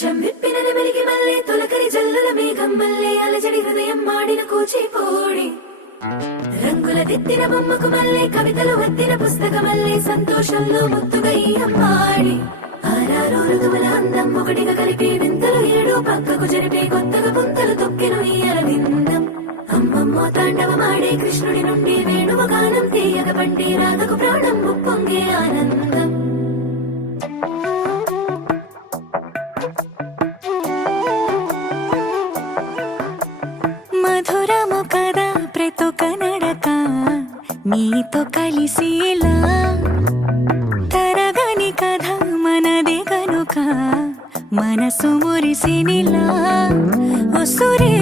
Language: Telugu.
కొంచెం విప్పిన నెమలికి మళ్ళీ తొలకరి జల్లుల మేఘం మళ్ళీ అలజడి హృదయం మాడిన కూచిపోడి రంగుల దిద్దిన బొమ్మకు మళ్ళీ కవితలు వత్తిన పుస్తకమల్లే సంతోషంలో ముద్దుగా ఈ అమ్మాడి ఆరారు ఋతువుల అందం ఒకటిగా కలిపి వింతలు ఏడు పక్కకు జరిపే కొత్తగా పుంతలు తొక్కెను ఈ అరవిందం అమ్మమ్మో తాండవమాడే కృష్ణుడి నుండి వేణువ గానం తీయగ పండి రాధకు ప్రాణం ఉప్పొంగే ఆనందం మధురము కదా ప్రతొక నడక నీతో కలిసేలా తరగని కథ మనదే కనుక మనసు మురిసినిలా ఉసురే